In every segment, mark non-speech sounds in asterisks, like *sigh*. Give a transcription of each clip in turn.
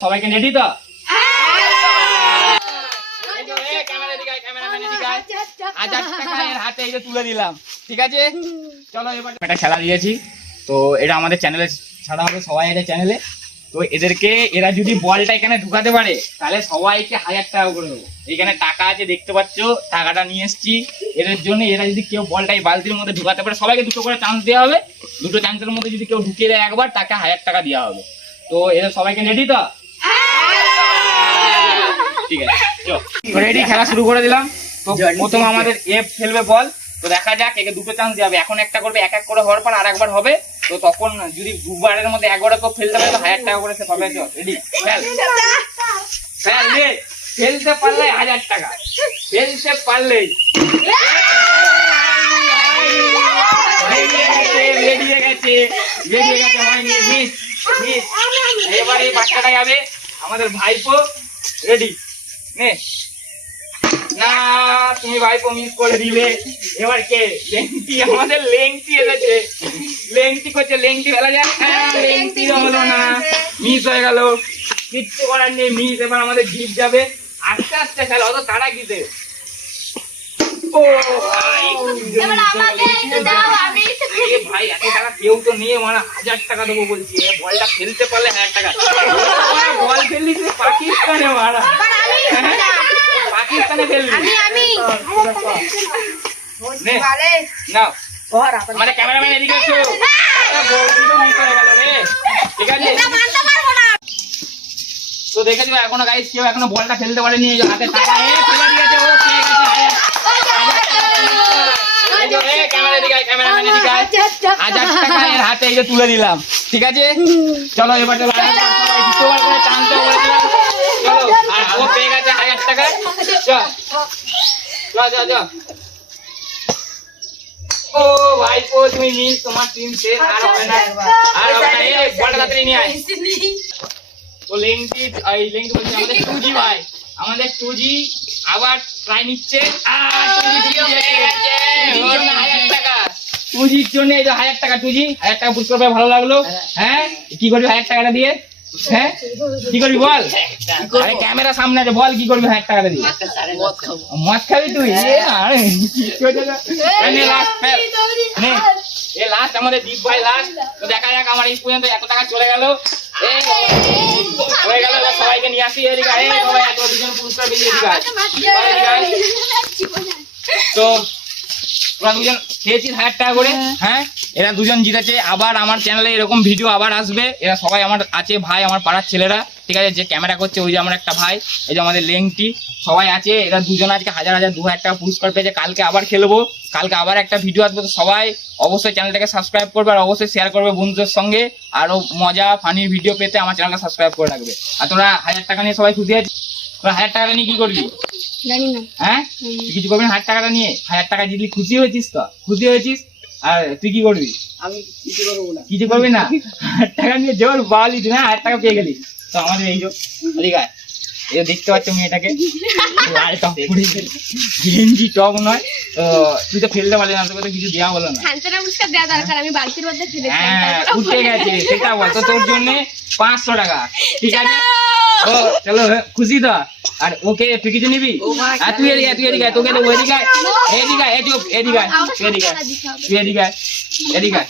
সবাইকে রেডি তো? এই যে, এ, ক্যামেরা দিকে আয়, ক্যামেরাম্যান এদিকে আয়। হাজার টাকা এর হাতে এই যে তুলে দিলাম ঠিক আছে? চলো এবার একটা খেলা দিয়েছি তো এটা আমাদের চ্যানেলে ছাড়া হবে সবাই এটা চ্যানেলে তো এদেরকে এরা যদি বলটা এখানে ঢুকাতে পারে তাহলে সবাইকে হাজার টাকা করে দেবো। এখানে টাকা আছে দেখতে পাচ্ছ টাকাটা নিয়ে এসছি। এদের জন্য এরা যদি কেউ বলটা এই বালতির মধ্যে ঢুকাতে পারে সবাইকে দুটো করে চান্স দেওয়া হবে। দুটো চান্সের মধ্যে যদি কেউ ঢুকিয়ে দেয় একবার তাকে হাজার টাকা দেওয়া হবে। তো এদের সবাইকে রেডি তো? ঠিক আছে রেডি খেলা শুরু করে দিলাম। তো প্রথম আমাদের এফ খেলবে বল। তো দেখা যাক একে দুটো চান্স যাবে এখন একটা করবে এক এক করে হওয়ার পর আর একবার হবে। তো তখন যদি দুবারের মধ্যে একবারে কেউ ফেলতে পারে তো হাজার টাকা করে সে পাবে তো রেডি খেল খেল রে ফেলতে পারলে হাজার টাকা। ফেলতে পারলেই। বেরিয়ে গেছে বেরিয়ে গেছে হয়নি মিস মিস এবার এই বাচ্চাটা যাবে আমাদের ভাইপো। রেডি নে না তুমি ভাইপো মিস করে দিলে এবার কে লেংটি আমাদের লেংটি এসেছে লেংটি করছে লেংটি ফেলা যায় হ্যাঁ, লেংটি হলো না মিস হয়ে গেল কিচ্ছু করার নেই মিস এবার আমাদের জিপ যাবে আস্তে আস্তে খেলা অত কিতে ও ভাই এত টাকা কেউ তো নিয়ে মানে হাজার টাকা দেবো বলছি বলটা ফেলতে পারলে হাজার টাকা বল ফেললি পাকিস্তানে মারা হ্যাঁ? ফেললি আমি আমি। নে, নাও। মানে ক্যামেরাম্যান এদিকে এসো। বৌদিটা মিস হয়ে গেল রে। ঠিক আছে? এটা মানতে পারব না। তো দেখেছ এখনও গাইস কেউ এখনও বলটা ফেলতে পারেনি হাতে টাকা। এ ফেলে দিয়েছে ও পেয়ে গেছে এই যে, ক্যামেরা দিকে আয়, ক্যামেরাম্যান এদিকে হাজার টাকা এর হাতে এই যে তুলে দিলাম। ঠিক আছে? চলো এবার চলো। আর ও পেয়ে গেছে হাজার টাকা চল চল চল চল ও ভাইপো তুমি মিস তোমার টিম শেষ আর হবে না। আর হবে না। এই বলটা তাড়াতাড়ি নিয়ে আয়। তো লেংটি এই লেংটি বলছি আমাদের টু জি ভাই। আমাদের টু জি আবার ট্রাই নিচ্ছে। আর টু জি দিয়েছে ওর না হাজার টাকা। টু জির জন্য এই যে হাজার টাকা টু জি হাজার টাকা পুরস্কার পেয়ে ভালো লাগল। হ্যাঁ? কি করবি হাজার টাকাটা দিয়ে? হ্যাঁ? কি করবি বল? আরে ক্যামেরা সামনে আছে বল কি করবি? দিয়ে মদ খাবি? তুই? এ এ লাস্ট আমাদের দীপ ভাই লাস্ট তো দেখা যাক আমার এই পর্যন্ত এত টাকা চলে গেল। হয়ে গেল সবাইকে নিয়ে আসি এদিকে সবাই এত দুজন পুরস্কার এদিকে। তো তোরা দুজন খেয়েছিস হাজার টাকা করে? হ্যাঁ? এরা দুজন জিতেছে। আবার আমার চ্যানেলে এরকম ভিডিও আবার আসবে। এরা সবাই আমার আছে ভাই আমার পাড়ার ছেলেরা। ঠিক আছে যে ক্যামেরা করছে ওই যে আমার একটা ভাই এই যে আমাদের লেংটি। সবাই আছে এরা দুজন আজকে হাজার হাজার দু হাজার টাকা পুরস্কার পেয়েছে। কালকে আবার খেলব। কালকে আবার একটা ভিডিও আসবে। তো সবাই অবশ্যই চ্যানেলটাকে সাবস্ক্রাইব করবে আর অবশ্যই শেয়ার করবে বন্ধুদের সঙ্গে। আরও মজা ফানির ভিডিও পেতে আমার চ্যানেলটা সাবস্ক্রাইব করে রাখবে। আর তোরা হাজার টাকা নিয়ে সবাই খুশি আছিস? তোরা হাজার টাকা নিয়ে কি করবি? জানি না। হ্যাঁ? কিছু করবি হাজার টাকাটা নিয়ে। হাজার টাকা জিতলি খুশি হয়েছিস তো? খুশি হয়েছিস? আর তুই কি করবি? আমি কিছু করব না। কিছু করবি না? হাজার টাকা নিয়ে জোর বালি তুই না হাজার টাকা পেয়ে গেলি। তো আমাদের এই যে এদিকে এই দেখতে পাচ্ছ মেয়েটাকে টপ গেঞ্জি টপ নয়। তো তুই তো ফেলতে পারলি না তোকে তো কিছু দেওয়া হলো না। খানসানা পুরস্কার দেওয়া দরকার আমি বালতির মধ্যে ফেলেছিলাম হ্যাঁ উঠে গেছে সেটা বল। তো তোর জন্য পাঁচশো টাকা ঠিক আছে? ও চলো খুশি তো। আর ওকে তুই কিছু নিবি? আর তুই এদিকে তুই এদিকে তোকে দেবো এদিকে এদিকে এই চুপ, এদিকে তুই এদিকে তুই এদিকে এদিকে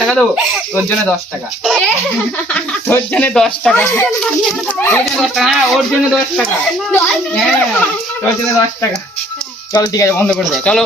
টাকা দেবো? তোর জন্য দশ টাকা। *laughs* তোর জন্য দশ টাকা। তোর জন্য দশ টাকা হ্যাঁ ওর জন্য দশ টাকা। হ্যাঁ তোর জন্য দশ টাকা। চল ঠিক আছে বন্ধ করে দে। চলো।